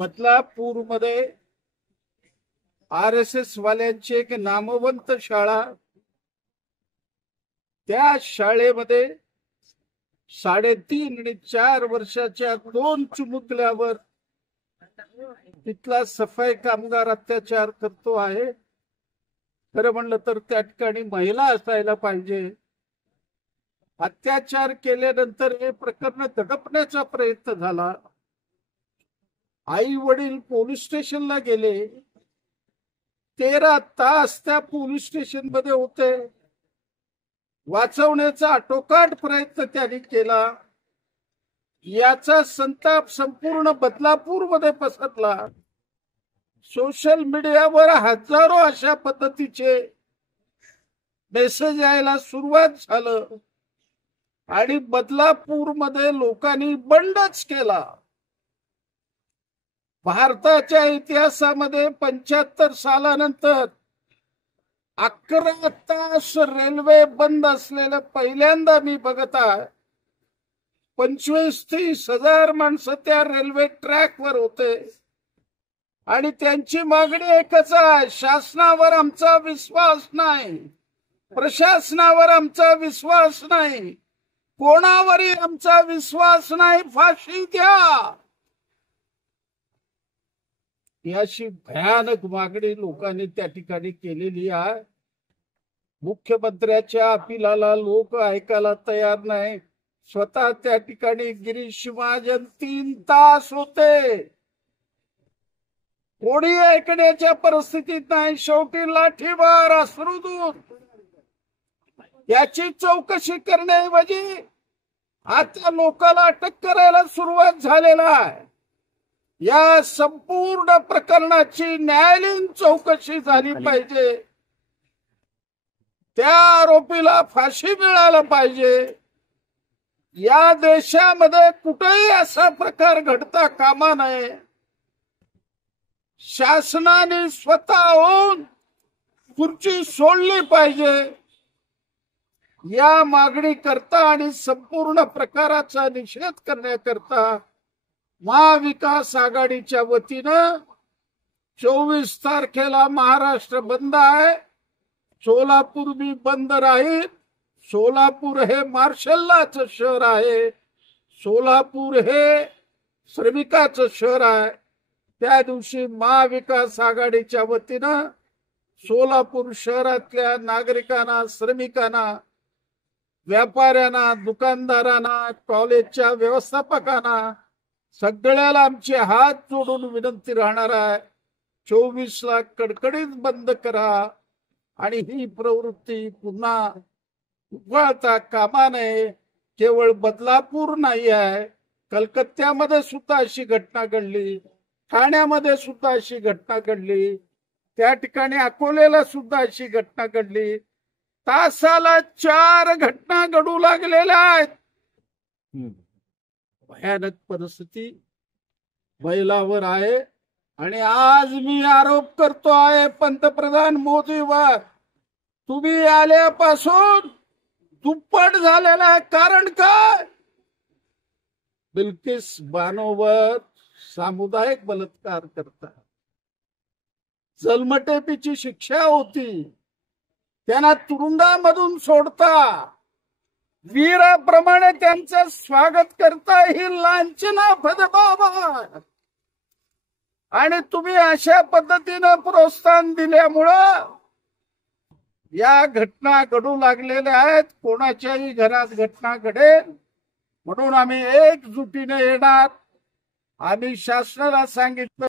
बदलापूर मध्ये RSS वाल्यांची एक नामवंत शाळा, त्या शाळेमध्ये 3.5 आणि 4 वर्षाच्या 2 चिमुकल्यावर तिथला सफाई कामगार अत्याचार करतो आहे। खरं म्हणलं तर त्या ठिकाणी महिला असायला पाहिजे। अत्याचार केल्यानंतर हे प्रकरण दडपण्याचा प्रयत्न झाला। आई वडील पोलीस स्टेशनला गेले। 13 तास त्या पोलीस स्टेशन मध्ये होते। वाचवण्याचा आटोकाट प्रयत्न त्यांनी केला। याचा संताप संपूर्ण बदलापूर मध्ये पसरला। सोशल मीडियावर हजारो अशा पद्धतीचे मेसेज यायला सुरुवात झालं आणि बदलापूर मध्ये लोकांनी बंडच केला। भारताच्या इतिहासामध्ये 75 सालानंतर 11 तास रेल्वे बंद असलेलं पहिल्यांदा मी बघत आहे। 25-30 हजार माणसं त्या रेल्वे ट्रॅकवर होते आणि त्यांची मागणी एकच आहे, शासनावर आमचा विश्वास नाही, प्रशासनावर आमचा विश्वास नाही, कोणावरही आमचा विश्वास नाही, फाशी द्या। याशी भयानक मागणी लोकांनी त्या ठिकाणी केलेली आहे। मुख्यमंत्र्याच्या अपिलाला लोक ऐकायला तयार नाही। स्वतः त्या ठिकाणी गिरीश महाजन 3 तास होते, कोणी ऐकण्याच्या परिस्थितीत नाही। शेवटी लाठीमार, अश्रुधूर याची चौकशी करण्याऐवजी आता लोकांना अटक करायला सुरुवात झालेला आहे। या संपूर्ण प्रकरणाची न्यायालयीन चौकशी झाली पाहिजे। त्या आरोपीला फाशी मिळायला पाहिजे। या देशामध्ये कुठेही असा प्रकार घडता कामा नये। शासनाने स्वतःहून खुर्ची सोडली पाहिजे। या मागणी करता आणि संपूर्ण प्रकाराचा निषेध करण्याकरता महाविकास आघाडीच्या वतीनं 24 तारखेला महाराष्ट्र बंद आहे। सोलापूर भी बंद राहील। सोलापूर हे मार्शललाचं शहर आहे। सोलापूर हे श्रमिकाचं शहर आहे। त्या दिवशी महाविकास आघाडीच्या वतीनं सोलापूर शहरातल्या नागरिकांना, श्रमिकांना, व्यापाऱ्यांना, दुकानदारांना, कॉलेजच्या व्यवस्थापकांना सगळ्याला आमचे हात जोडून विनंती राहणार आहे, 24 ला कडकडीत बंद करा आणि ही प्रवृत्ती पुन्हा उघडता कामा नये। केवळ बदलापूर नाही आहे, कलकत्त्यामध्ये सुद्धा अशी घटना घडली, ठाण्यामध्ये सुद्धा अशी घटना घडली, त्या ठिकाणी अकोल्याला सुद्धा अशी घटना घडली। तासाला 4 घटना घडू लागलेल्या आहेत। भयानक परिस्थिती महिलावर आहे आणि आज मी आरोप करतो आहे पंतप्रधान मोदीवर, तुम्ही आल्यापासून दुप्पट झालेला आहे। कारण काय? बिल्किस बानोवर सामुदायिक बलात्कार करता, जन्मठेपेची शिक्षा होती, त्यांना तुरुंगामधून सोडता, वीराप्रमाणे त्यांचं स्वागत करता, ही लांछना फदबाबा आणि तुम्ही अशा पद्धतीनं प्रोत्साहन दिल्यामुळं या घटना घडू लागलेल्या आहेत। कोणाच्याही घरात घटना घडेल म्हणून आम्ही एकजुटीने येणार। आम्ही शासनाला सांगितलं